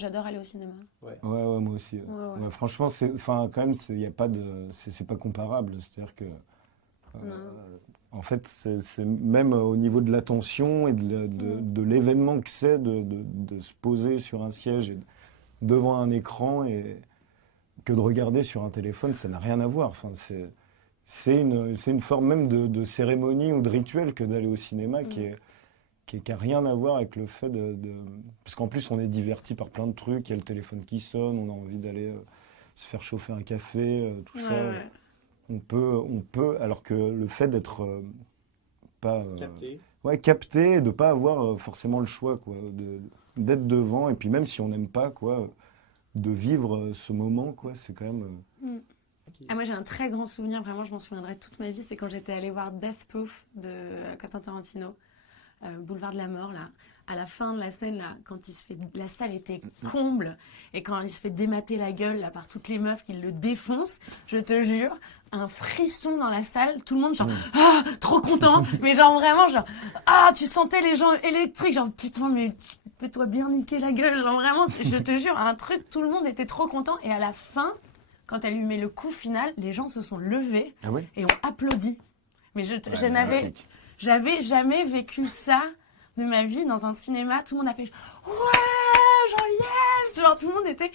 J'adore aller au cinéma. Ouais, ouais, moi aussi. Ouais. Ouais, ouais. Ouais, franchement, enfin, quand même, y a pas de, c'est pas comparable. C'est-à-dire que, Non. en fait, c'est même au niveau de l'attention et Mm. de l'événement que c'est de se poser sur un siège et devant un écran et que de regarder sur un téléphone, ça n'a rien à voir. Enfin, c'est une forme même de cérémonie ou de rituel que d'aller au cinéma Mm. qui a rien à voir avec le fait parce qu'en plus, on est diverti par plein de trucs. Il y a le téléphone qui sonne, on a envie d'aller se faire chauffer un café, tout Ouais, ça. ouais. Alors que le fait d'être pas Capté. ouais, capté et de pas avoir forcément le choix, quoi, d'être devant, et puis même si on n'aime pas, quoi, de vivre ce moment, quoi, c'est quand même. Mm. Ok. Ah, moi, j'ai un très grand souvenir, vraiment, je m'en souviendrai toute ma vie. C'est quand j'étais allée voir Death Proof de Quentin Tarantino, Boulevard de la Mort, là. À la fin de la scène, là, quand il se fait. La salle était comble. Et quand il se fait démater la gueule, là, par toutes les meufs qui le défoncent, je te jure, un frisson dans la salle. Tout le monde, genre, ah, trop content. Mais genre, vraiment, genre, ah, tu sentais les gens électriques. Genre, putain, mais fais-toi bien niquer la gueule. Genre, vraiment, je te jure, un truc, tout le monde était trop content. Et à la fin, quand elle lui met le coup final, les gens se sont levés Ah ouais. et ont applaudi. Mais Magnifique. j'avais jamais vécu ça de ma vie dans un cinéma. Tout le monde a fait ouais, genre yes, genre tout le monde était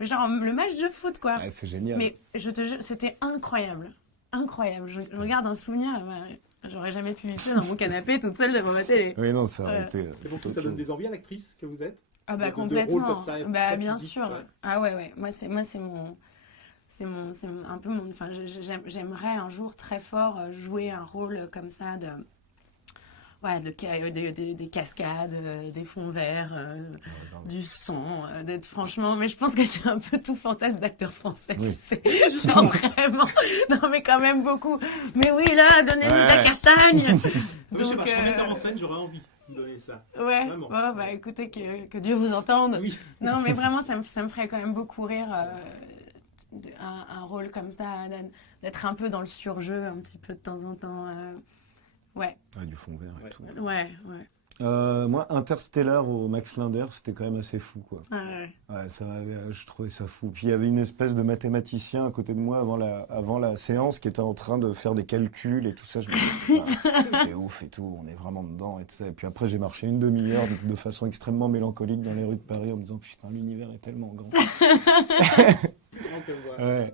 genre le match de foot quoi. Ouais, c'est génial. Mais je te jure, c'était incroyable, incroyable. Je regarde un souvenir, j'aurais jamais pu vivre ça dans mon canapé toute seule devant ma télé. Oui, non, ça aurait Ouais. été. Et donc, ça donne des envies à l'actrice que vous êtes? Ah bah De rôles complètement. comme ça, Bah très bien physiques, sûr. ouais. Ah ouais. Moi c'est un peu mon. Enfin, j'aimerais un jour très fort jouer un rôle comme ça de. Ouais, des cascades, des fonds verts, du sang, franchement, mais je pense que c'est un peu tout fantasme d'acteur français, Oui. tu sais, genre vraiment, non mais quand même beaucoup, mais oui là, donnez-nous de la Ouais. castagne. Je sais pas, je serais euh, metteur en scène, j'aurais envie de donner ça. Ouais, Vraiment. ouais, bah écoutez, que Dieu vous entende. Oui. Non, mais vraiment, ça me ferait quand même beaucoup rire un rôle comme ça, d'être un peu dans le surjeu un petit peu de temps en temps. Ouais, Ouais, du fond vert et Ouais. tout. ouais, ouais. Moi, Interstellar au Max Linder, c'était quand même assez fou, quoi. Ouais. Ouais, je trouvais ça fou. Puis il y avait une espèce de mathématicien à côté de moi avant la séance qui était en train de faire des calculs et tout ça. Je me disais, putain, c'est ouf et tout, on est vraiment dedans et tout ça. Et puis après, j'ai marché une demi-heure de façon extrêmement mélancolique dans les rues de Paris en me disant, putain, l'univers est tellement grand. Grand comme moi. Ouais.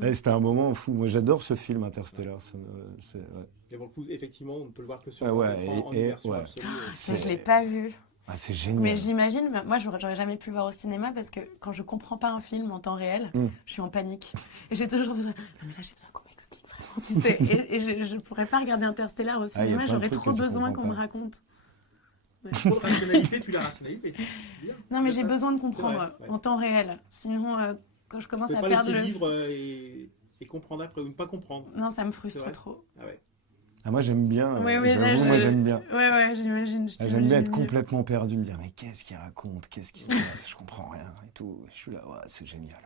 Ouais, c'était un moment fou. Moi, j'adore ce film Interstellar. Ouais. Et pour le coup, effectivement, on ne peut le voir que sur Ah ouais, en et- immersion ouais. absolue. Mais je l'ai pas vu. Ah, c'est génial. Mais j'imagine, moi j'aurais jamais pu le voir au cinéma parce que quand je comprends pas un film en temps réel, Mm. je suis en panique. Et j'ai toujours besoin. Non mais là j'ai besoin qu'on m'explique vraiment, tu sais. Et je pourrais pas regarder Interstellar au y a cinéma, plein de j'aurais trucs trop que tu besoin comprends qu'on me pas. raconte. Pour rationalité, tu la rationalité. Bien. Non mais Tu j'ai l'as pas- besoin de c'est comprendre vrai, ouais. en temps réel. Sinon, quand je Tu commence peux à pas perdre laisser le. vivre et comprendre après ou ne pas comprendre. Non, ça me C'est frustre vrai. trop. Ah ouais. Ah, moi, j'aime bien. Oui, oui, là, J'avoue, moi, j'aime bien. Ouais, j'imagine. Ah, j'aime bien être complètement perdu, me dire mais qu'est-ce qu'il raconte, qu'est-ce qui se passe, je comprends rien et tout. Je suis là, ouais, c'est génial.